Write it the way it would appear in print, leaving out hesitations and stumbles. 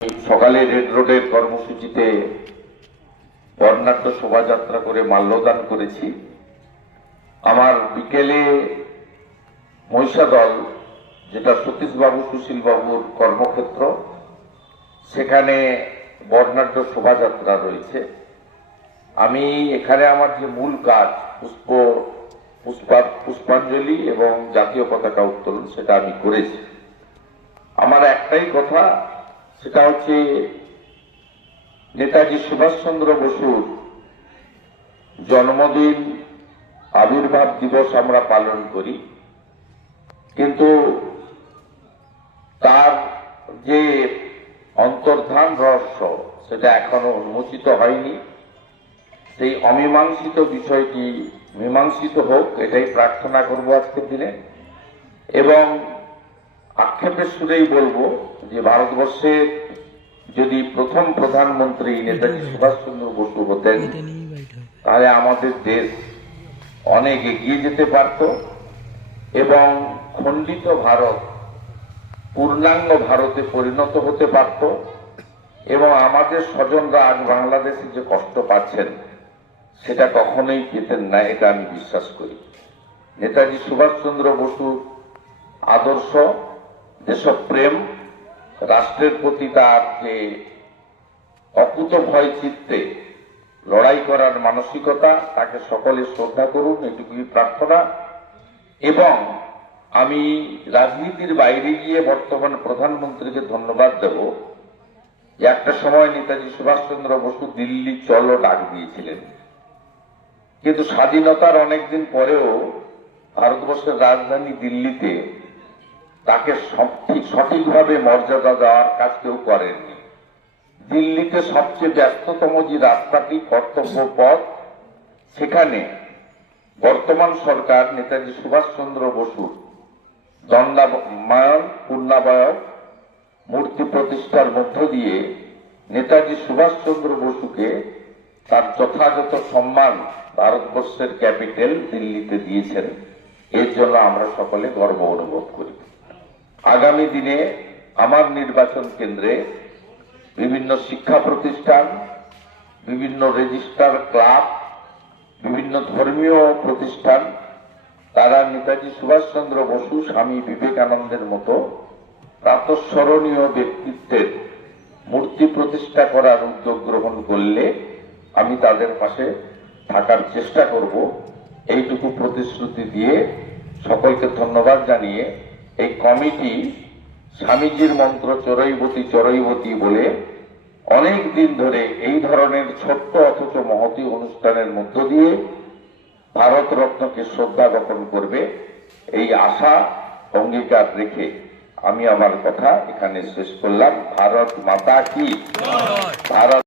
সকালে রেড রোডের কর্মসূচিতে বর্ণাঢ্য শোভাযাত্রা করে মাল্যদান করেছি। আমার বিকেলে মহিষাদল, যেটা সতীশবাবু সুশীলবাবুর কর্মক্ষেত্র, সেখানে বর্ণাঢ্য শোভাযাত্রা রয়েছে। আমি এখানে আমার যে মূল কাজ পুষ্পাঞ্জলি এবং জাতীয় পতাকা উত্তোলন, সেটা আমি করেছি। আমার একটাই কথা, সেটা হচ্ছে নেতাজি সুভাষচন্দ্র বসুর জন্মদিন, আবির্ভাব দিবস আমরা পালন করি, কিন্তু তার যে অন্তর্ধান রহস্য সেটা এখনো উন্মোচিত হয়নি। সেই অমীমাংসিত বিষয়টি মীমাংসিত হোক, এটাই প্রার্থনা করব আজকের দিনে। এবং আক্ষেপের সুরেই বলবো যে ভারতবর্ষের যদি প্রথম প্রধানমন্ত্রী নেতাজি সুভাষচন্দ্র বসু হতেন, তাহলে আমাদের দেশ অনেক এগিয়ে যেতে পারত এবং খণ্ডিত ভারত পূর্ণাঙ্গ ভারতে পরিণত হতে পারত। এবং আমাদের স্বজনরা আজ বাংলাদেশে যে কষ্ট পাচ্ছেন সেটা কখনোই পেতেন না, এটা আমি বিশ্বাস করি। নেতাজি সুভাষচন্দ্র বসুর আদর্শ, দেশপ্রেম, রাষ্ট্রের প্রতি তার যে অকুতভয় চিত্তে লড়াই করার মানসিকতা, তাকে সকলে শ্রদ্ধা করুন, এটুকুই প্রার্থনা। এবং আমি রাজনীতির বাইরে গিয়ে বর্তমান প্রধানমন্ত্রীকে ধন্যবাদ দেব যে একটা সময় নেতাজি সুভাষচন্দ্র বসু দিল্লি চলো ডাক দিয়েছিলেন, কিন্তু স্বাধীনতার অনেকদিন পরেও ভারতবর্ষের রাজধানী দিল্লিতে তাকে সঠিকভাবে মর্যাদা দেওয়ার কাজ কেউ করেননি। দিল্লিতে সবচেয়ে ব্যস্ততম যে রাস্তাটি, কর্তব্য পথ, সেখানে বর্তমান সরকার নেতাজি সুভাষচন্দ্র বসুর দণ্ডায়মান পূর্ণাবয়ব মূর্তি প্রতিষ্ঠার মধ্য দিয়ে নেতাজি সুভাষচন্দ্র বসুকে তার যথাযথ সম্মান ভারতবর্ষের ক্যাপিটাল দিল্লিতে দিয়েছেন। এর জন্য আমরা সকলে গর্ব অনুভব করি। আগামী দিনে আমার নির্বাচন কেন্দ্রে বিভিন্ন শিক্ষা প্রতিষ্ঠান, বিভিন্ন রেজিস্ট্রার ক্লাব, বিভিন্ন ধর্মীয় প্রতিষ্ঠান, তারা নেতাজি সুভাষচন্দ্র বসু, স্বামী বিবেকানন্দের মতো প্রাতঃস্মরণীয় ব্যক্তিত্বের মূর্তি প্রতিষ্ঠা করার উদ্যোগ গ্রহণ করলে আমি তাদের পাশে থাকার চেষ্টা করব। এইটুকু প্রতিশ্রুতি দিয়ে সকলকে ধন্যবাদ জানিয়ে এই কমিটি স্বামীজির মন্ত্র চরৈবতী চরৈবতী বলে অনেক দিন ধরে এই ধরনের ছোট্ট অথচ মহতী অনুষ্ঠানের মধ্য দিয়ে ভারত রত্নকে শ্রদ্ধা জ্ঞাপন করবে, এই আশা অঙ্গীকার রেখে আমি আমার কথা এখানে শেষ করলাম। ভারত মাতা কি, ভারত।